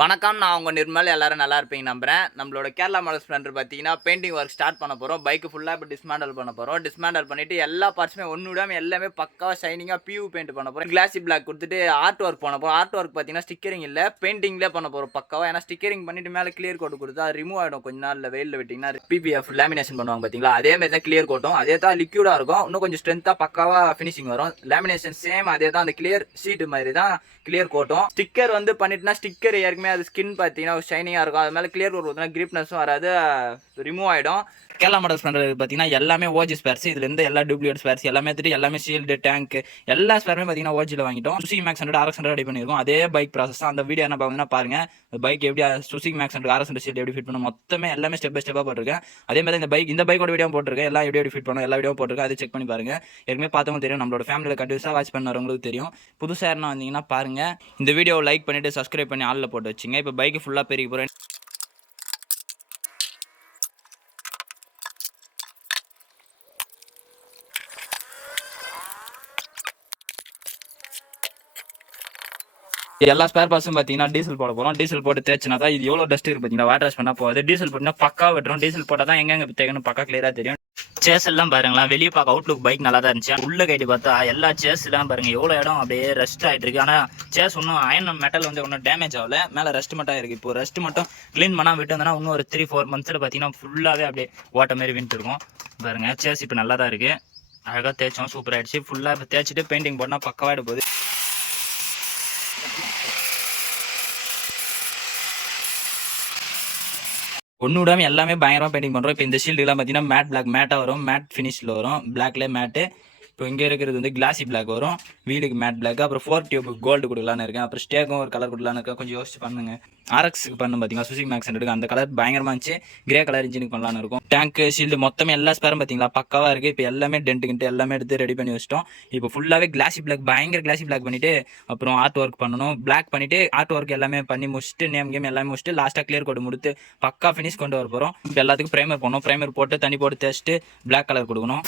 வணக்கம், நான் உங்கள் நிர்மல். எல்லாரும் நல்லா இருப்பீங்க நம்புகிறேன். நம்மளோட கேரளா மாடல் ஸ்ப்ளெண்டர் பார்த்தீங்கன்னா பெயிண்டிங் ஒர்க் ஸ்டார்ட் பண்ண போகிறோம். பைக்கு ஃபுல்லாக இப்போ டிஸ்மேண்டல் பண்ண போகிறோம். டிஸ்மேண்டல் பண்ணிவிட்டு எல்லா பார்ட்ஸுமே ஒன்று விடாமல் எல்லாமே பக்காவாக ஷைனிங்காக பியூ பெயிண்ட் பண்ண போகிறோம். கிளாசி பிளாக் கொடுத்துட்டு ஆர்ட் ஒர்க் பண்ண போகிறோம். ஆர்ட் ஒர்க் பார்த்தீங்கன்னா ஸ்டிக்கரிங் இல்லை, பெயிண்டிங்லேயே பண்ண போகிறோம் பக்காவாக. ஏன்னா ஸ்டிக்கரிங் பண்ணிட்டு மேலே கிளியர் கோட் கொடுத்தா ரிமூவ் ஆகிடும். கொஞ்ச நாள் வெயிலில் விட்டிங்கன்னா பிபிஎஃப் லேமினேஷன் பண்ணுவாங்க பார்த்தீங்களா, அதே மாதிரி தான் கிளியர் கோட்டும். அதே தான் லிக்யூடாக இருக்கும். இன்னும் கொஞ்சம் ஸ்ட்ரென்த்தாக பக்காவாக ஃபினிஷிங் வரும். லேமினேஷன் சேம் அதே தான், அந்த கிளியர் ஷீட்டு மாதிரி தான் கிளியர் கோட்டும். ஸ்டிக்கர் வந்து பண்ணிட்டுனா ஸ்டிக்கர் ஏற்கனவே அது ஸ்கின் பார்த்தீங்கன்னா ஷைனிங்காக இருக்கும். அது மேலே கிளியர் கோட் பார்த்தீங்கன்னா கிரிப்னஸும் வராது, ரிமூவ் ஆகிடும். கேரளா மாடல் ஸ்ப்ளெண்டர் பார்த்தீங்கன்னா எல்லாமே ஓஜி ஸ்பேர்ஸ். இதுலேருந்து எல்லா டூப்ளிகேட் ஸ்பேர்ஸ் எல்லாமே எடுத்துட்டு எல்லாமே ஷீல்டு டேங்க் எல்லா ஸ்பேருமே பார்த்தீங்கன்னா ஓஜியில் வாங்கிட்டோம். சுசுகி மேக்ஸ் 100 RX 100 ரெடி பண்ணியிருக்கோம். அதே பைக் ப்ராசஸ் தான். அந்த வீடியோ என்ன பார்த்தீங்கன்னா பாருங்க, பைக் எப்படி சுசுகி மேக்ஸ் 100 RX 100 ஷீல்டு எப்படி ஃபிட் பண்ணணும் மொத்தமே எல்லாமே ஸ்டெப் பை ஸ்டெப்பாக போட்டிருக்கேன். அதே மாதிரி இந்த பைக்கோட வீடியோ போட்டிருக்கேன். எல்லாம் எப்படி ஃபிட் பண்ணணும் எல்லா வீடியோ போட்டிருக்கேன். அதை செக் பண்ணி பாருங்க. ஏற்கனவே பார்த்தவங்க தெரியும், நம்மளோட ஃபேமிலியில் கண்டிப்பாக வாட்ச் பண்ணவங்களுக்கு தெரியும். புதுசாக யாருன்னா வந்தீங்கன்னா பாருங்க, இந்த வீடியோவை லைக் பண்ணிட்டு சப்ஸ்கிரைப் பண்ணி ஆளில் போட்டு வச்சுங்க. இப்போ பைக்கு ஃபுல்லாக பெருகி போகிறேன். எல்லா ஸ்பேர் பார்ட்ஸும் பார்த்தீங்கன்னா டீசல் போட போகிறோம். டீசல் போட்டு தேய்ச்சினா தான் இது எவ்வளோ டஸ்ட் இருக்குது பார்த்தீங்கன்னா வாட்டர் வாஷ் பண்ணால் போகுது. டீசல் போட்டினா பக்கா வெட்டுறோம். டீசல் போட்டால் தான் எங்கெங்கே தேய்க்கணும் பக்கா கிளியராக தெரியும். சேஸ் எல்லாம் பாருங்களா, வெளியே பார்க்க அவுட்லுக் பைக் நல்லா தான் இருந்துச்சு. உள்ள கைட்டு பார்த்தா எல்லா சேஸ் எல்லாம் பாருங்க எவ்வளோ இடம் அப்படியே ரெஸ்ட் ஆகிட்டு இருக்கு. ஆனால் சேஸ் ஒன்றும் அயன் மெட்டல் வந்து ஒன்றும் டேமேஜ் ஆகல, மேலே ரெஸ்ட் மட்டும் இருக்குது. இப்போ ரெஸ்ட் மட்டும் க்ளீன் பண்ணால் விட்டு வந்தோன்னா இன்னும் ஒரு 3-4 மந்த்ஸில் பார்த்தீங்கன்னா ஃபுல்லாகவே அப்படியே ஓட்ட மாரி வின்ட்டு இருக்கும். பாருங்க சேஸ் இப்போ நல்லா தான் இருக்குது. அழகாக தேய்ச்சோம், சூப்பர் ஆகிடுச்சு. ஃபுல்லாக இப்போ தேய்ச்சிட்டு பெயிண்டிங் போட்டால் பக்கவாகிட போகுது. ஒன்று விடாமல் எல்லாமே பயங்கரமாக பெயிண்டிங் பண்ணுறோம். இப்போ இந்த ஷீல்டுலாம் பார்த்தீங்கன்னா மேட் பிளாக் மேட்டாக வரும், மேட் ஃபினிஷில் வரும், பிளாக்லேயே மேட்டு. இப்போ இங்கே இருக்கிறது வந்து கிளாசி பிளாக் வரும், வீலுக்கு மேட் பிளாக். அப்புறம் 4 டியூப் கோல்டு கொடுக்கலான்னு இருக்கேன். அப்புறம் ஸ்டேக்கும் ஒரு கலர் கொடுக்கலான்னு இருக்கேன். கொஞ்சம் யோசிச்சு பண்ணுங்க. RX-க்கு பண்ணு பார்த்தீங்கன்னா சுசுகி மேக்ஸ் 100 அந்த கலர் பயங்கரமாக இருந்துச்சு. கிரே கலர் இன்ஜினுக்கு பண்ணலான்னு இருக்கும். டேங்க் ஷீல்டு மொத்தமே எல்லா ஸ்பேரும் பார்த்தீங்களா பக்காவாக இருக்குது. இப்போ எல்லாமே டென்ட்டுக்கிட்டு எல்லாமே எடுத்து ரெடி பண்ணி வச்சிட்டோம். இப்போ ஃபுல்லாகவே கிளாசி பிளாக், பயங்கர கிளாசி பிளாக் பண்ணிவிட்டு அப்புறம் ஆர்ட் ஒர்க் பண்ணணும். பிளாக் பண்ணிவிட்டு ஆர்ட் ஒர்க் எல்லாமே பண்ணி முடிச்சுட்டு நேம் கேம் எல்லாமே முடிச்சுட்டு லாஸ்ட்டாக கிளியர் கோட் முடித்து பக்கா ஃபினிஷ் கொண்டு வர போகிறோம். இப்போ எல்லாத்துக்கும் ப்ரைமர் பண்ணணும். ப்ரைமர் போட்டு தண்ணி போட்டு தேய்ச்சிட்டு பிளாக் கலர் கொடுக்கணும்.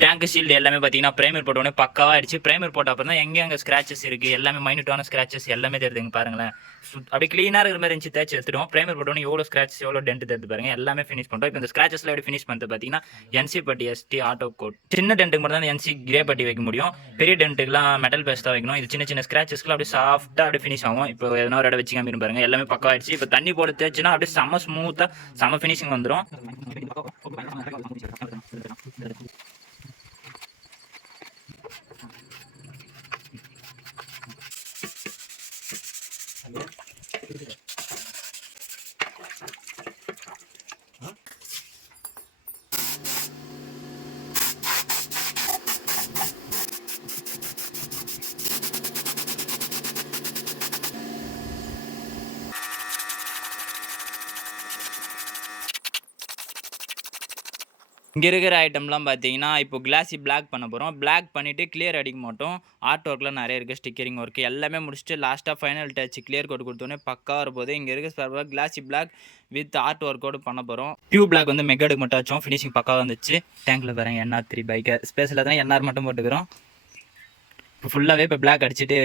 டேங்க் ஷீல்டு எல்லாமே பார்த்தீங்கன்னா ப்ரைமர் போட்டோடனே பக்காவாக ஆயிடுச்சு. ப்ரைமர் போட்ட அப்புறம் தான் எங்கே ஸ்க்ராச்சஸ் இருக்குது எல்லாமே மைனூட்டான ஸ்க்ராச்சஸ் எல்லாமே தெரியுதுங்க பாருங்களேன். அப்படியே க்ளீனாக இருக்கிற மாதிரி இருந்துச்சு, தேய்ச்சி எடுத்துட்டோம். ப்ரைமர் போட்டோன்னே எவ்வளோ ஸ்க்ராச்சஸ் எவ்வளோ டென்ட் தெரிஞ்சு பாருங்க, எல்லாமே ஃபினிஷ் பண்ணுறோம். இப்போ இந்த ஸ்க்ராச்சஸ்லாம் எப்படி ஃபினிஷ் பண்ணுறது பார்த்தீங்கன்னா NC பட்டி ST ஆட்டோ கோட். சின்ன டென்ட்டுக்கு மட்டும் தான் NC கிரே பட்டி வைக்க முடியும். பெரிய டென்ட்டுக்குலாம் மெட்டல் பேஸ்ட் தான் வைக்கணும். இது சின்ன சின்ன ஸ்க்ராச்சஸ்க்குலாம் அப்படியே சாஃப்ட்டாக அப்படியே ஃபினிஷ் ஆகும். இப்போ எதனா ஒரு இடம் வச்சு காமிரும் பாருங்க, எல்லாமே பக்கம் ஆயிடுச்சு. இப்போ தண்ணி போட்டு தேய்ச்சினா அப்படியே செம்ம ஸ்மூத்தாக செம்ம ஃபினிஷிங் வந்துடும். இங்கே இருக்கிற ஐட்டம்லாம் பார்த்தீங்கன்னா இப்போ கிளாசி பிளாக் பண்ண போகிறோம். பிளாக் பண்ணிவிட்டு கிளியர் அடிக்க மாட்டோம். ஆர்ட் ஒர்க்லாம் நிறைய இருக்குது, ஸ்டிக்கரிங் ஒர்க் எல்லாமே முடிச்சுட்டு லாஸ்ட்டாக ஃபைனல் டச் கிளியர் கோட் கொடுத்தோன்னே பக்காக வரும்போது இங்கே இருக்க ஸ்பேர் கிளாசி பிளாக் வித் ஆர்ட் ஒர்க்கோடு பண்ண போகிறோம். டியூப் பிளாக் வந்து மெக்காடுக்கு மட்டும் வச்சோம், ஃபினிஷிங் பக்காவாக வந்துச்சு. டேங்கில் பாருங்க NR3 பைக்கை ஸ்பேஸில் தான் NR மட்டும் போட்டுக்கிறோம். இப்போ ஃபுல்லாகவே இப்போ பிளாக் அடிச்சுட்டு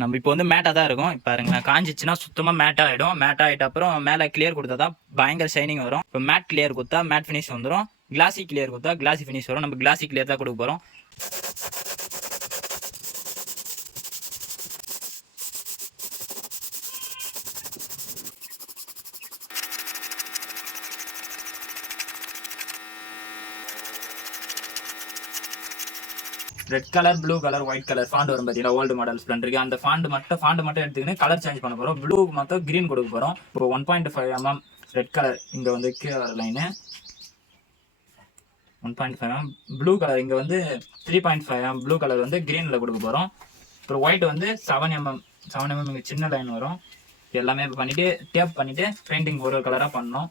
நம்ம இப்போ வந்து மேட்டாக தான் இருக்கும். இப்போ பாருங்க காஞ்சிச்சுன்னா சுத்தமாக மேட் ஆகிடும். மேட் ஆகிட்ட அப்புறம் மேலே கிளியர் கொடுத்தா தான் பயங்கர ஷைனிங் வரும். இப்போ மேட் கிளியர் கொடுத்தா மேட் ஃபினிஷ் வந்துடும். கிளாசி கிளியர் கொடுத்தா கிளாசி ஃபினிஷ் வரும். நம்ம கிளாசி கிளியர் தான் கொடுக்க போகிறோம். Red colour, blue colour, white colour font வரும் பார்த்தீங்கன்னா ஓல்டு மாடல் ஸ்ப்ளெண்டருக்கு. அந்த ஃபாண்ட் மட்டும் எடுத்துக்கின்னு கலர் சேஞ்ச் பண்ண போகிறோம். ப்ளூ மட்டும் க்ரீன் கொடுக்க போகிறோம். இப்போ 1.5 mm ரெட் கலர் இங்கே வந்து கீழே வர லைனு 1.5 mm. ப்ளூ கலர் இங்கே வந்து 3.5 mm ப்ளூ கலர் வந்து க்ரீனில் கொடுக்க போகிறோம். அப்புறம் ஒயிட் வந்து 7 mm இங்கே சின்ன லைன் வரும். எல்லாமே இப்போ பண்ணிவிட்டு டேப் பண்ணிவிட்டு பெயிண்டிங் ஒரு கலராக பண்ணோம்.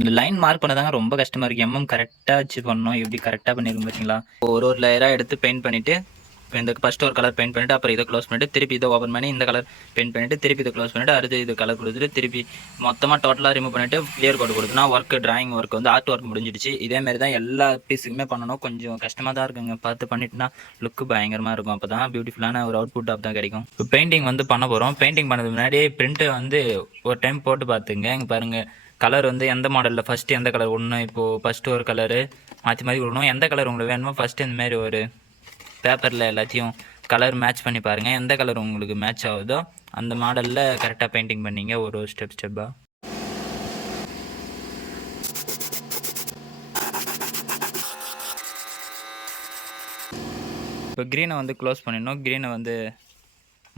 இந்த லைன் மார்க் பண்ணதாங்க ரொம்ப கஷ்டமா இருக்கு. MM கரெக்டாக வச்சு பண்ணணும். எப்படி கரெக்டாக பண்ணிருக்கோம் பார்த்தீங்களா. ஒரு லேயராக எடுத்து பெயிண்ட் பண்ணிவிட்டு இப்போ இந்த ஃபஸ்ட்டு ஒரு கலர் பெயிண்ட் பண்ணிவிட்டு அப்புறம் இதை க்ளோஸ் பண்ணிவிட்டு திருப்பி இதை ஓப்பன் பண்ணி இந்த கலர் பெயிண்ட் பண்ணிவிட்டு திருப்பி இதை க்ளோஸ் பண்ணிவிட்டு அடுத்து இது கலர் கொடுத்துட்டு திருப்பி மொத்தமாக டோட்டலாக ரிமூவ் பண்ணிவிட்டு கிளியர் கோட் கொடுத்தனா டிராயிங் ஒர்க் வந்து ஆர்ட் ஒர்க் முடிஞ்சிடுச்சு. இதேமாரி தான் எல்லா பீஸுக்குமே பண்ணணும். கொஞ்சம் கஷ்டமாக தான் இருக்குங்க. பார்த்து பண்ணிட்டுனா லுக்கு பயங்கரமாக இருக்கும். அப்போ தான் பியூட்டிஃபுல்லான ஒரு அவுட்புட் ஆஃப் தான் கிடைக்கும். இப்போ பெயிண்டிங் வந்து பண்ண போகிறோம். பெயிண்டிங் பண்ணது முன்னாடி பிரிண்ட்டு வந்து ஒரு டைம் போட்டு பார்த்துங்க. இங்கே பாருங்கள் கலர் வந்து எந்த மாடலில் ஃபஸ்ட்டு எந்த கலர் ஒன்று இப்போது ஃபஸ்ட்டு ஒரு கலரு மாற்றி மாற்றி கொடுக்கணும். எந்த கலர் உங்களுக்கு வேணுமோ ஃபஸ்ட்டு இந்தமாரி ஒரு பேப்பரில் எல்லாத்தையும் கலர் மேட்ச் பண்ணி பாருங்கள். எந்த கலர் உங்களுக்கு மேட்ச் ஆகுதோ அந்த மாடலில் கரெக்டாக பெயிண்டிங் பண்ணிங்க ஒரு ஸ்டெப்பாக. இப்போ க்ரீனை வந்து க்ளோஸ் பண்ணிடணும். க்ரீனை வந்து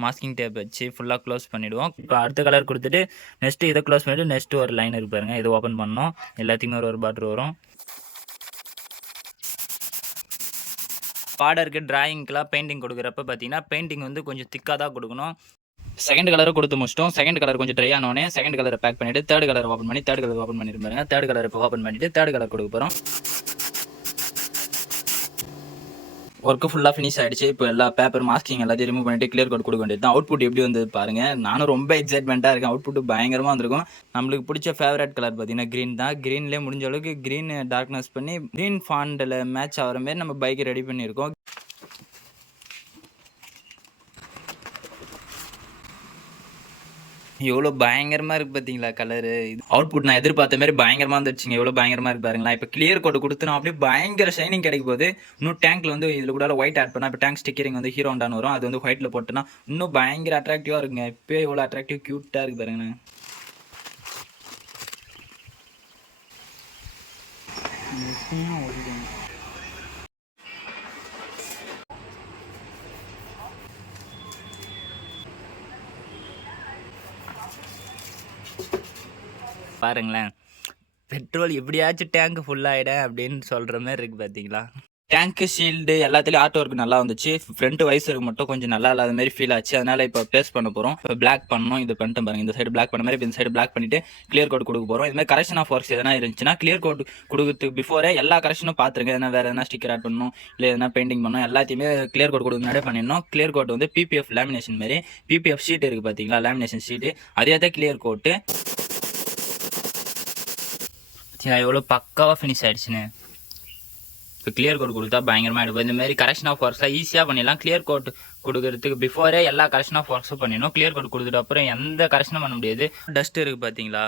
மாஸ்கிங் டேப் வச்சு ஃபுல்லாக க்ளோஸ் பண்ணிவிடுவோம். இப்போ அடுத்த கலர் கொடுத்துட்டு நெக்ஸ்ட்டு இதை க்ளோஸ் பண்ணிவிட்டு நெக்ஸ்ட்டு ஒரு லைன் இருக்கு பாருங்கள். இது ஓப்பன் பண்ணோம். எல்லாத்துக்குமே ஒரு பார்டர் வரும். பார்டருக்கு டிராயிங்க்கெலாம் பெயிண்டிங் கொடுக்குறப்ப பார்த்தீங்கன்னா பெயிண்டிங் வந்து கொஞ்சம் திக்காக தான் கொடுக்கணும். செகண்ட் கலரை கொடுத்து முடிச்சிட்டோம். செகண்ட் கலர் கொஞ்சம் ட்ரை ஆனோடனே செகண்ட் கலரை பேக் பண்ணிவிட்டு தேர்ட் கலர் ஓப்பன் பண்ணி தேர்ட் கலர் ஓப்பன் பண்ணிருப்பாங்க. தேர்ட் கலர் இப்போ ஓப்பன் பண்ணிவிட்டு தேர்ட் கலர் கொடுக்க போகிறோம். ஒர்க்கு ஃபுல்லாக ஃபினிஷ் ஆகிடுச்சு. இப்போ எல்லா பேப்பர் மாஸ்கிங் எல்லாத்தையும் ரிமூவ் பண்ணிட்டு கிளியர் கோட் கொடுக்க வேண்டியது தான். அவுட்புட் எப்படி வந்தது பாருங்கள். நானும் ரொம்ப எக்ஸைட்மெண்ட்டாக இருக்கேன். அவுட்புட் பயங்கரமாக வந்திருக்கும். நம்மளுக்கு பிடிச்ச ஃபேவரட் கலர் பார்த்தீங்கன்னா க்ரீன் தான். க்ரீன்லேயே முடிஞ்ச அளவுக்கு க்ரீன் டார்க்னஸ் பண்ணி க்ரீன் ஃபாண்டில் மேட்ச் ஆகிற மாதிரி நம்ம பைக்கை ரெடி பண்ணியிருக்கோம். எவ்வளோ பயங்கரமாக இருக்குது பார்த்தீங்களா கலரு. இது அவுட்புட் நான் எதிர்பார்த்த மாதிரி பயங்கரமாக வந்துடுச்சுங்க. எவ்வளோ பயங்கரமாக இருக்குது பாருங்களா. இப்போ கிளியர் கோட் கொடுத்து நான் அப்படியே பயங்கர ஷைனிங் கிடைக்க போகுது. இன்னும் டேங்க்கில் வந்து இதில் கூட ஒயிட் ஆட் பண்ணால் இப்போ டேங்க் ஸ்டிக்கரிங் வந்து ஹீரோ ஹோண்டான்னு வரும். அது வந்து ஒயிட்டில் போட்டுனா இன்னும் பயங்கர அட்ராக்டிவாக இருக்குங்க. இப்போ எவ்வளோ அட்ராக்டிவ் க்யூட்டாக இருக்குது பாருங்கண்ணே. பாருங்களேன் பெட்ரோல் எப்படியாச்சும் டேங்க் ஃபுல்லாகிடும் அப்படின்னு சொல்கிற மாதிரி இருக்குது பார்த்தீங்களா. டேங்க்கு ஷீல்டு எல்லாத்துலேயும் ஆர்ட் ஒர்க் நல்லா வந்துச்சு. ஃப்ரண்ட் வைஸருக்கு மட்டும் கொஞ்சம் நல்லா இல்லாத மாதிரி ஃபீல் ஆச்சு. அதனால் இப்போ பேஸ்ட் பண்ண போகிறோம். இப்போ பிளாக் பண்ணணும். இது பண்ணிட்டு பாருங்கள். இந்த சைடு பிளாக் பண்ண மாதிரி இந்த சைடு பிளாக் பண்ணிவிட்டு கிளியர் கோட் கொடுக்க போகிறோம். இதுமாதிரி கரெக்ஷன் ஆஃப் ஒர்க்ஸ் எதனா இருந்துச்சுன்னா கிளியர் கோட் கொடுக்கறதுக்கு பிஃபோரே எல்லா கரெக்ஷனும் பார்த்துருங்க. எதனா வேறு எதனா ஸ்டிக்கர் ஆட் பண்ணணும் இல்லை எதனா பெயிண்டிங் பண்ணணும் எல்லாத்தையுமே கிளியர் கோட் கொடுக்க முன்னாடியே பண்ணிடணும். கிளியர் கோட் வந்து பிபிஎஃப் லேமினேஷன் மாதிரி பிபிஎஃப் ஷீட் இருக்குது பார்த்தீங்களா, லேமினேஷன் ஷீட்டு அதே தான் கிளியர் கோட்டு. எவ்வளோ பக்காவாக ஃபினிஷ் ஆகிடுச்சுன்னு. இப்போ கிளியர் கோட் கொடுத்தா பயங்கரமாக எடுக்கும். இந்தமாரி கரெக்ஷன் ஆஃப் ஒர்க்ஸ்லாம் ஈஸியாக பண்ணிடலாம். கிளியர் கோட் கொடுக்கறதுக்கு பிஃபோரே எல்லா கரெக்ஷன் ஆஃப் ஒர்க்ஸும் பண்ணிடணும். கிளியர் கோட் கொடுத்துட்டு அப்புறம் எந்த கரெக்ஷனும் பண்ண முடியாது. டஸ்ட் இருக்குது பார்த்தீங்களா.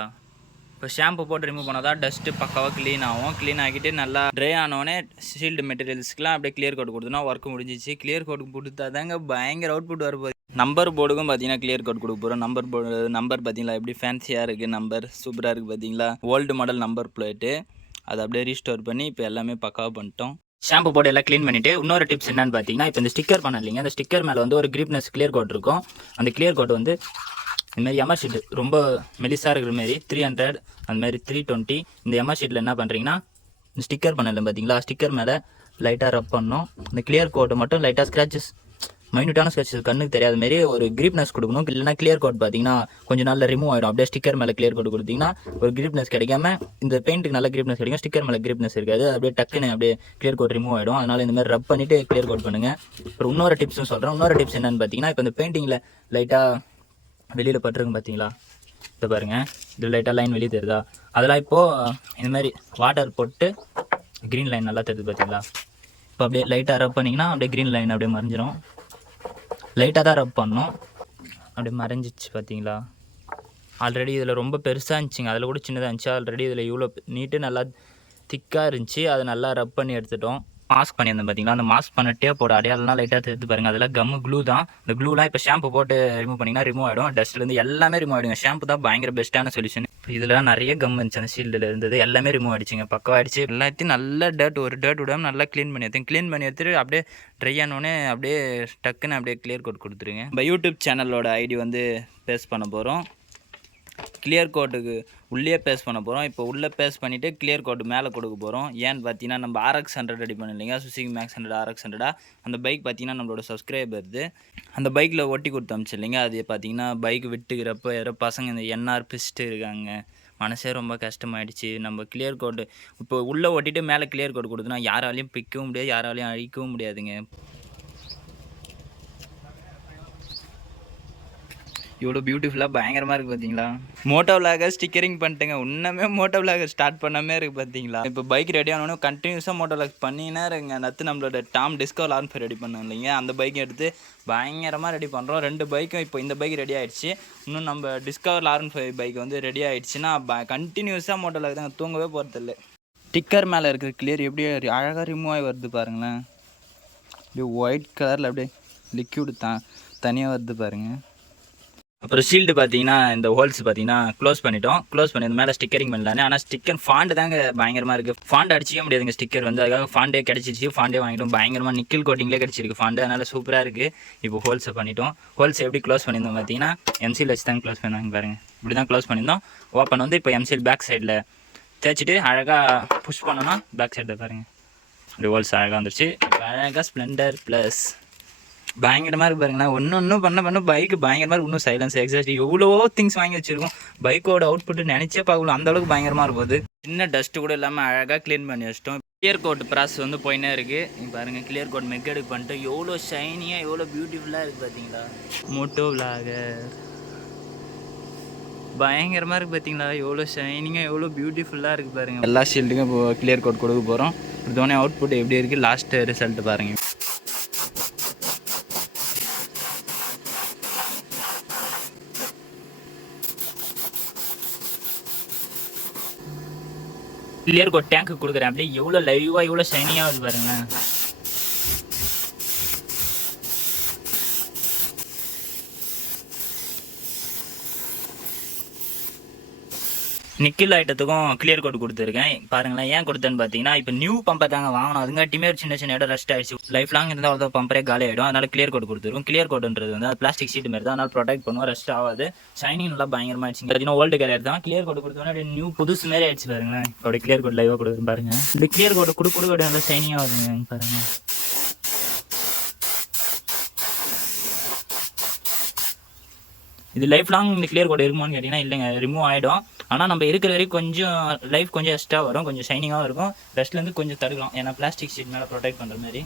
இப்போ ஷாம்பு போட்டு ரிமூவ் பண்ணால் தான் டஸ்ட்டு பக்காவாக க்ளீன் ஆகும். க்ளீன் ஆகிட்டு நல்லா ட்ரை ஆனோடனே ஷீல்டு மெட்டீரியல்ஸ்க்குலாம் அப்படியே கிளியர் கோட் கொடுத்தோன்னா ஒர்க்கு முடிஞ்சிச்சு. கிளியர் கோட் கொடுத்தா தாங்க பயங்கர அவுட்புட் வரப்போகுது. நம்பர் போர்டுக்கும் பார்த்தீங்கன்னா கிளியர் கோட் கொடுக்க போகிறோம். நம்பர் பார்த்தீங்களா எப்படி ஃபேன்சியாக இருக்குது. நம்பர் சூப்பராக இருக்குது பார்த்தீங்களா. ஓல்டு மாடல் நம்பர் பிளேட்டு அதை அப்படியே ரீஸ்டோர் பண்ணி இப்போ எல்லாமே பக்காவாக பண்ணிட்டோம். ஷாம்பு போட்டு எல்லாம் க்ளீன் பண்ணிவிட்டு இன்னொரு டிப்ஸ் என்னன்னு பார்த்தீங்கன்னா இப்போ இந்த ஸ்டிக்கர் பண்ண இல்லைங்க. அந்த ஸ்டிக்கர் மேலே வந்து ஒரு கிரிப்னஸ் கிளியர் கோட் இருக்கும். அந்த கிளியர் கோட் வந்து இதுமாதிரி எம்ஆர் ஷீட்டு ரொம்ப மெலிசாக இருக்கிற மாரி 300 அந்தமாதிரி 320 இந்த எம்ஆர் ஷீட்டில் என்ன பண்ணுறீங்கன்னா இந்த ஸ்டிக்கர் பண்ணல பார்த்தீங்களா, ஸ்டிக்கர் மேலே லைட்டாக ரப் பண்ணணும். இந்த கிளியர் கோட்டை மட்டும் லைட்டாக ஸ்க்ராச்சஸ் மைன்யூட்டான ஸ்க்ராச்சஸ் கண்ணுக்கு தெரியாத மாரி ஒரு கிரிப்னஸ் கொடுக்கணும். இல்லைனா கிளியர் கோட் பார்த்தீங்கன்னா கொஞ்சம் நாளில் ரிமூவ் ஆகிடும். அப்படியே ஸ்டிக்கர் மேலே கிளியர் கோட் கொடுத்தீங்கன்னா ஒரு கிரிப்னஸ் கிடைக்காம இந்த பெயிண்ட்டுக்கு நல்ல கிரிப்னஸ் கிடைக்கும். ஸ்டிக்கர் மேலே கிரிப்னஸ் இருக்காது. அப்படியே டக்குன்னு அப்படியே கிளியர் கோட் ரிமூவ் ஆகிடும். அதனால் இந்த மாதிரி ரப் பண்ணிவிட்டு கிளியர் கோட் பண்ணுங்கள். அப்புறம் இன்னொரு டிப்ஸும் சொல்கிறேன். இன்னொரு டிப்ஸ் என்னென்னு பார்த்தீங்கன்னா இப்போ இந்த பெயிண்டிங்கில் லைட்டாக வெளியில் பட்டுருக்கும் பார்த்தீங்களா, இதை பாருங்கள் இது லைட்டாக லைன் வெளியே தெரியுதா, அதெல்லாம் இப்போது இந்தமாதிரி வாட்டர் போட்டு க்ரீன் லைன் நல்லா தெரியுது பார்த்தீங்களா. இப்போ அப்படியே லைட்டாக ரப் பண்ணிங்கன்னா அப்படியே க்ரீன் லைன் அப்படியே மறைஞ்சிரும். லைட்டாக தான் ரப் பண்ணோம். அப்படியே மறைஞ்சிச்சு பார்த்தீங்களா. ஆல்ரெடி இதில் ரொம்ப பெருசாக இருந்துச்சுங்க, அதில் கூட சின்னதாக இருந்துச்சு. ஆல்ரெடி இதில் இவ்வளோ நீட்டு நல்லா திக்காக இருந்துச்சு. அதை நல்லா ரப் பண்ணி எடுத்துட்டோம். மாஸ்க் பண்ணியிருந்தேன் பார்த்தீங்களா, அந்த மாஸ்க் பண்ண டேப்போட அடையாளம்லாம் லைட்டாக எடுத்து பாருங்கள். அதெல்லாம் கம்மு க்ளூ தான். இந்த க்ளூலாம் இப்போ ஷாம்பு போட்டு ரிமூவ் பண்ணிங்கன்னா ரிமூவ் ஆகிடும். டஸ்ட்லேருந்து எல்லாமே ரிமூவ் ஆகிடுங்க. ஷாம்பு தான் பயங்கர பெஸ்ட்டான சொல்யூஷன். இப்போ இதில் நிறைய கம் இருந்துச்சு அந்த ஷீல்டில் இருந்தது, எல்லாமே ரிமூவ் ஆகிடுச்சிங்க. பக்கவாகிடுச்சு. எல்லாத்தையும் நல்லா ஒரு டர்ட் விடாமல் நல்லா க்ளீன் பண்ணி எடுத்துட்டு அப்படியே ட்ரை ஆனோடனே அப்படியே டக்குன்னு அப்படியே கிளியர் கோட் கொடுத்துருங்க. நம்ம யூடியூப் சேனலோட ஐடி வந்து பேஸ்ட் பண்ண போகிறோம். கிளியர் கோட்டுக்கு உள்ளே பேஸ்ட் பண்ண போகிறோம். இப்போ உள்ளே பேஸ்ட் பண்ணிவிட்டு கிளியர் கோட்டு மேலே கொடுக்க போகிறோம். ஏன்னு பார்த்தீங்கன்னா நம்ம RX 100 ரெடி பண்ணலைங்க, சுசுகி மேக்ஸ் 100 RX 100. அந்த பைக் பார்த்தீங்கன்னா நம்மளோட சப்ஸ்கிரைபர்து அந்த பைக்கில் ஒட்டி கொடுத்து அமிச்சு இல்லைங்க. அது பார்த்தீங்கன்னா பைக் விட்டுக்கிறப்போ யாரோ பசங்க இந்த NR பிஸ்ட்டு இருக்காங்க, மனசே ரொம்ப கஷ்டமாயிடுச்சு. நம்ம கிளியர் கோட்டு இப்போ உள்ளே ஒட்டிட்டு மேலே கிளியர் கோட் கொடுத்தோன்னா யாராலையும் பிக்கவும் முடியாது, யாராலையும் அழிக்கவும் முடியாதுங்க. இவ்வளோ பியூட்டிஃபுல்லாக பயங்கரமாக இருக்குது பார்த்தீங்களா. மோட்டோ விலாகர் ஸ்டிக்கரிங் பண்ணிட்டுங்க. இன்னமே மோட்டோ விலாகர் ஸ்டார்ட் பண்ணாமே இருக்குது பார்த்தீங்களா. இப்போ பைக் ரெடி ஆனோடனே கண்டினியூஸாக மோட்டோ விலாக் பண்ணினே இருங்க. நத்து நம்மளோட டாம் டிஸ்கவர் R5 ரெடி பண்ணோம் இல்லைங்க, அந்த பைக் எடுத்து பயங்கரமாக ரெடி பண்ணுறோம். 2 பைக்கும் இப்போ இந்த பைக் ரெடி ஆகிடுச்சு. இன்னும் நம்ம டிஸ்கவர் R5 பைக் வந்து ரெடி ஆகிடுச்சுன்னா கண்டினியூஸாக மோட்டோ விலாக் தாங்க, தூங்கவே போகிறதில்ல. ஸ்டிக்கர் மேலே இருக்கிற கிளியர் எப்படி அழகாக ரிமூவ் ஆகி வருது பாருங்களேன். அப்படியே ஒயிட் கலரில் அப்படியே லிக்யூடு தனியாக வருது பாருங்கள். அப்புறம் ஷீல்டு பார்த்தீங்கன்னா இந்த ஹோல்ஸ் பார்த்தீங்கன்னா க்ளோஸ் பண்ணிட்டோம். க்ளோஸ் பண்ணி மேலே ஸ்டிக்கரிங் பண்ணலான்னு. ஆனால் ஸ்டிக்கர் ஃபாண்டு தாங்க பயங்கரமாக இருக்குது. ஃபாண்ட் அடிச்சிக்க முடியாதுங்க ஸ்டிக்கர் வந்து, அதுக்காக ஃபாண்டே கிடச்சிச்சு. ஃபாண்டே வாங்கிட்டோம். பயங்கரமாக நிக்கில் கோட்டிங்லேயே கிடச்சிருக்கு ஃபாண்டு, அதனால் சூப்பராக இருக்குது. இப்போ ஹோல்ஸை பண்ணிட்டோம். ஹோல்ஸ் எப்படி க்ளோஸ் பண்ணியிருந்தோம் பார்த்தீங்கன்னா எம்சில் வச்சு தான் க்ளோஸ் பண்ணாங்க பாருங்கள். இப்படி தான் க்ளோஸ் பண்ணியிருந்தோம். ஓப்பன் வந்து இப்போ எம்சில் பேக் சைடில் தேய்ச்சிட்டு அழகாக புஷ் பண்ணோன்னா பேக் சைடில் பாருங்கள் இப்படி ஹோல்ஸ் அழகாக வந்துருச்சு. இப்போ அழகாக ஸ்ப்ளெண்டர் ப்ளஸ் பயங்கரமாக இருக்குது பாருங்கண்ணா. ஒன்றும் பண்ண பைக்கு பயங்கரமாக இருக்கும். இன்னும் சைலன்ஸ் எக்ஸாஸ்ட் எவ்வளோ திங்ஸ் வாங்கி வச்சுருக்கோம். பைக்கோட அவுட்புட்டு நினச்சே பார்க்கலாம், அந்தளவுக்கு பயங்கரமாக இருக்கும். சின்ன டஸ்ட்டு கூட இல்லாமல் அழகாக க்ளீன் பண்ணி வச்சிட்டோம். கிளியர் கோட் ப்ராசஸ் வந்து போயினே இருக்குது. நீங்கள் பாருங்கள், கிளியர் கோட் மெக்கெடுக்கு பண்ணிட்டு எவ்வளோ ஷைனியாக எவ்வளோ பியூட்டிஃபுல்லாக இருக்குது பார்த்தீங்களா. மோட்டோ விலாகர் பயங்கரமாக இருக்குது பார்த்தீங்களா. எவ்வளோ ஷைனிங்காக எவ்வளோ பியூட்டிஃபுல்லாக இருக்குது பாருங்கள். எல்லா ஷீல்டுக்கும் இப்போ கிளியர் கோட் கொடுக்க போகிறோம். இதோடனே அவுட்புட் எப்படி இருக்குது, லாஸ்ட்டு ரிசல்ட்டு பாருங்கள். கிளியர் கோட் டேங்க்கு கொடுக்குறேன். அப்படியே எவ்வளோ லைவாக எவ்வளோ ஷைனியாக வருது பாருங்க. நிக்கில் ஐட்டத்துக்கும் கிளியர் கோட் கொடுத்துருக்கேன் பாருங்களேன். ஏன் கொடுத்தேன்னு பார்த்தீங்கன்னா, இப்போ நியூ பம்பை தாங்க வாங்கணும். அதுங்காட்டியுமே ஒரு சின்ன இடம் ரெஸ்ட் ஆயிடுச்சு. லைஃப் லாங் இருந்தால் அவ்வளோ பம்பரே காலி ஆகிடும். அதனால கிளியர் கோட் கொடுத்துருக்கும். கிளியர் கோட்ன்றது வந்து பிளாஸ்டிக் ஷீட் மாதிரி தான், அதனால ப்ரொடெக்ட் பண்ணுவோம், ரெஸ்ட் ஆகாது. ஷைனிங் நல்லா பயங்கரமாகிடுச்சு. பார்த்தீங்கன்னா ஓல்டு கேரியர் தான். கிளியர் கோட் கொடுத்தோன்னா அப்படியே நியூ புதுசு மாரி ஆயிடுச்சு பாருங்களேன். அப்படியே கிளியர் கோட் லைவாக கொடுக்குது பாருங்க. இப்படி கிளியர் கோட் கொடுக்க நல்லா ஷைனிங்காக வருதுங்க பாருங்க. இது லைஃப் லாங் இந்த கிளியர் கோட் இருக்குமான்னு கேட்டிங்கன்னா இல்லைங்க, ரிமூவ் ஆகிடும். ஆனால் நம்ம இருக்கிற வரைக்கும் கொஞ்சம் லைஃப் கொஞ்சம் எக்ஸ்ட்ரா வரும், கொஞ்சம் ஷைனிங்காகவும் இருக்கும். ரெஸ்ட்லேருந்து கொஞ்சம் தடுக்கலாம், ஏன்னா பிளாஸ்டிக் ஷீட் மேலே ப்ரொடெக்ட் பண்ணுற மாதிரி.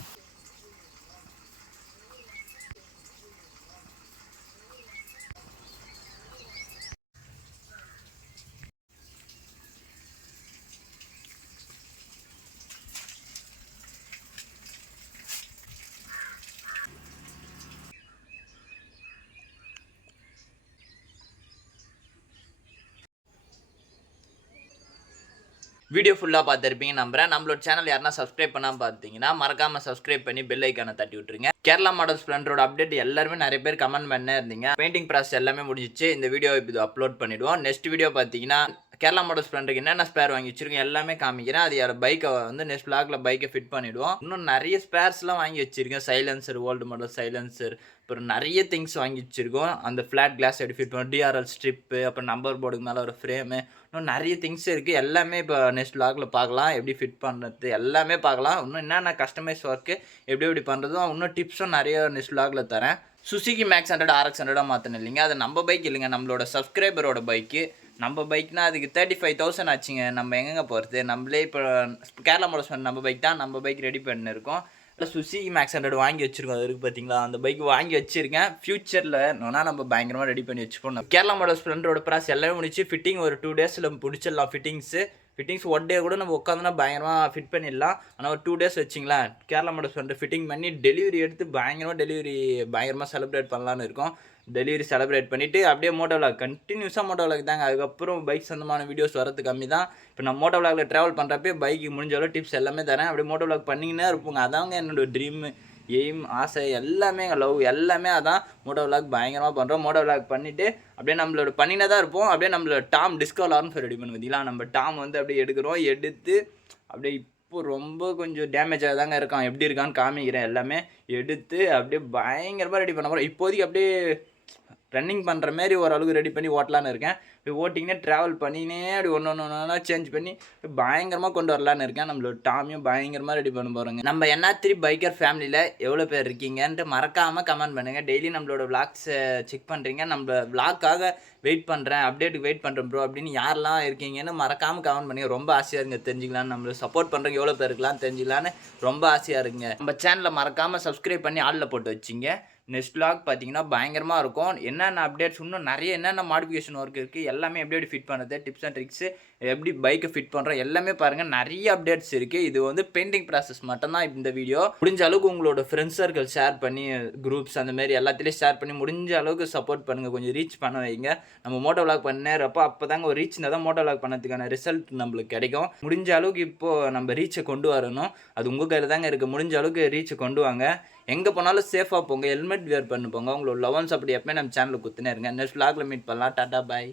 வீடியோ ஃபுல்லாக பார்த்துருப்பீங்க நம்புறேன். நம்மளோட சேனல் யாருன்னா சப்ஸ்கிரைப் பண்ணாமல் பார்த்தீங்கன்னா மறக்காமல் சப்ஸ்கிரைப் பண்ணி பெல் ஐக்கானை தட்டி விட்டுருங்க. கேரளா மாடல் ஸ்ப்ளெண்டரோட அப்டேட் எல்லாருமே நிறைய பேர் கமெண்ட் பண்ணே இருந்தீங்க. பெயிண்டிங் ப்ராசஸ் எல்லாமே முடிஞ்சிச்சு. இந்த வீடியோ இப்போ அப்லோட் பண்ணிவிடுவோம். நெக்ஸ்ட் வீடியோ பார்த்தீங்கன்னா கேரளா மாடல் ஸ்ப்ளெண்டருக்கு என்னென்ன ஸ்பேர் வாங்கி வச்சிருக்கேன் எல்லாமே காமிக்கிறேன். அது யார் பைக்கை வந்து நெக்ஸ்ட் விளாகில் பைக்கை ஃபிட் பண்ணிவிடுவோம். இன்னும் நிறைய ஸ்பேர்ஸ்லாம் வாங்கி வச்சிருக்கேன். சைலன்சர், ஓல்டு மாடல் சைலன்சர், அப்புறம் நிறைய திங்ஸ் வாங்கி வச்சுருக்கோம். அந்த ஃப்ளாட் கிளாஸ் எப்படி ஃபிட் பண்ணுவோம், டிஆர்எல் ஸ்ட்ரிப்பு, அப்புறம் நம்பர் போர்டுக்கு மேலே ஒரு ஃப்ரேமு, இன்னும் நிறைய திங்ஸ் இருக்குது. எல்லாமே இப்போ நெக்ஸ்ட் விளாகில் பார்க்கலாம். எப்படி ஃபிட் பண்ணுறது எல்லாமே பார்க்கலாம். இன்னும் என்னென்ன கஸ்டமைஸ் ஒர்க்கு எப்படி பண்ணுறதும் இன்னும் டிப்ஸும் நிறைய நெக்ஸ்ட் விளாகில் தரேன். சுசுகி மேக்ஸ் 100 RX 100 மாற்றணும் இல்லைங்க, அது நம்ம பைக் இல்லைங்க, நம்மளோட சப்ஸ்கிரைபரோட பைக்கு. நம்ம பைக்னா அதுக்கு 35,000 ஆச்சுங்க. நம்ம எங்கெங்கே போகிறது, நம்மளே இப்போ கேரளா மாடல் நம்ம பைக் தான், நம்ம பைக் ரெடி பண்ணிருக்கோம். இல்லை சுசுகி மேக்ஸ் 100 வாங்கி வச்சுருக்கோம். அது இருக்குது பார்த்தீங்களா, அந்த பைக் வாங்கி வச்சுருக்கேன். ஃபியூச்சரில் நோனா நம்ம பயங்கரமாக ரெடி பண்ணி வச்சுப்போம். கேரளா மாடல் ஸ்ப்ளெண்டரோட ப்ராசஸ் எல்லாமே முடிச்சு ஃபிட்டிங் ஒரு 2 டேஸில் முடிச்சிடலாம். ஃபிட்டிங்ஸ் ஒன் டே கூட நம்ம உட்காந்துனா பயங்கரமாக ஃபிட் பண்ணிடலாம். ஆனால் ஒரு 2 டேஸ் வச்சிங்களேன், கேரளா மாடல் ஸ்ப்ளெண்டர் ஃபிட்டிங் பண்ணி டெலிவரி எடுத்து பயங்கரமாக செலிப்ரேட் பண்ணலான்னு இருக்கோம். டெலிவரி செலிப்ரேட் பண்ணிவிட்டு அப்படியே மோட்டோ விளாக் கண்டினியூஸாக மோட்டோ விளாக் தாங்க. அதுக்கப்புறம் பைக் சொந்தமான வீடியோஸ் வரது கம்மி தான். இப்போ நான் மோட்டோ விளாகில் ட்ராவல் பண்ணுறப்பே பைக்கு முடிஞ்சளவு டிப்ஸ் எல்லாமே தரேன். அப்படியே மோட்டோ விளாக் பண்ணிக்கினே இருப்போங்க. அதாங்க என்னோடய ட்ரீமு, எய்ம், ஆசை எல்லாமே, எங்கள் லவ் எல்லாமே அதான். மோட்டோ விளாக் பயங்கரமாக பண்ணுறோம். மோட்டோ விளாக் பண்ணிவிட்டு அப்படியே நம்மளோட பண்ணினே தான் இருப்போம். அப்படியே நம்மளோட டாம் டிஸ்கவர் R5 ரெடி பண்ணி பார்த்தீங்களா, நம்ம டாம் வந்து அப்படியே எடுத்து அப்படியே இப்போ ரொம்ப கொஞ்சம் டேமேஜ் ஆகுதாங்க இருக்கான். எப்படி இருக்கான்னு காமிக்கிறேன். எல்லாமே எடுத்து அப்படியே பயங்கரமாக ரெடி பண்ண போகிறோம். இப்போதைக்கு அப்படியே ரன்னிங் பண்ணுற மாரி ஓரளவுக்கு ரெடி பண்ணி ஓட்டலான்னு இருக்கேன். இப்போ ஓட்டிங்கன்னே ட்ராவல் பண்ணினே அப்படி ஒன்று சேஞ்ச் பண்ணி பயங்கரமாக கொண்டு வரலான்னு இருக்கேன். நம்மளோட டாமையும் பயங்கரமாக ரெடி பண்ண போகிறோங்க. நம்ம NR3 பைக்கர் ஃபேமிலியில் எவ்வளோ பேர் இருக்கீங்கன்ட்டு மறக்காமல் கமெண்ட் பண்ணுங்கள். டெய்லி நம்மளோட விளாக்ஸை செக் பண்ணுறீங்க. நம்ம விளாக்காக வெயிட் பண்ணுறேன், அப்டேட்டுக்கு வெயிட் பண்ணுறேன் ப்ரோ அப்படின்னு யாரெல்லாம் இருக்கீங்கன்னு மறக்காமல் கமெண்ட் பண்ணுங்கள். ரொம்ப ஆசையாக இருங்க தெரிஞ்சிக்கலான்னு, நம்மளை சப்போர்ட் பண்ணுறவங்க எவ்வளோ பேர் இருக்கலாம்னு தெரிஞ்சிக்கலான்னு ரொம்ப ஆசையாக இருக்குங்க. நம்ம சேனலை மறக்காமல் சப்ஸ்கிரைப் பண்ணி ஆளில் போட்டு வச்சிங்க. நெக்ஸ்ட் vlog பார்த்தீங்கன்னா பயங்கரமாக இருக்கும். என்னென்ன அப்டேட்ஸ் இன்னும் நிறைய என்னென்ன மாடிஃபிகேஷன் ஒர்க் இருக்குது எல்லாமே எப்படி எப்படி ஃபிட் பண்ணுறது, டிப்ஸ் அண்ட் ட்ரிக்ஸு, எப்படி பைக்கை ஃபிட் பண்ணுறோம் எல்லாமே பாருங்கள். நிறைய அப்டேட்ஸ் இருக்குது. இது வந்து பெயிண்டிங் ப்ராசஸ் மட்டும்தான் இந்த வீடியோ. முடிஞ்ச அளவுக்கு உங்களோட ஃப்ரெண்ட்ஸ் சர்க்கிள் ஷேர் பண்ணி, குரூப்ஸ் அந்த மாதிரி எல்லாத்துலேயும் ஷேர் பண்ணி முடிஞ்ச அளவுக்கு சப்போர்ட் பண்ணுங்கள். கொஞ்சம் ரீச் பண்ண வைங்க. நம்ம மோட்டோ vlog பண்ணேறப்போ அப்போ தாங்க ஒரு ரீச் தான் மோட்டோ vlog பண்ணதுக்கான ரிசல்ட் நம்மளுக்கு கிடைக்கும். முடிஞ்ச அளவுக்கு இப்போது நம்ம ரீச்சை கொண்டு வரணும். அது உங்கள் கையில் தாங்க இருக்குது. முடிஞ்ச அளவுக்கு ரீச்சை கொண்டு வாங்க. எங்கே போனாலும் சேஃபாக போங்க. ஹெல்மெட் வியர் பண்ணி போங்க. உங்களோட லவன்ஸ் அப்படி எப்பவுமே நம்ம சேனலுக்கு குத்துனே இருங்க. நெக்ஸ்ட் vlogல மீட் பண்ணலாம். டாடா பாய்.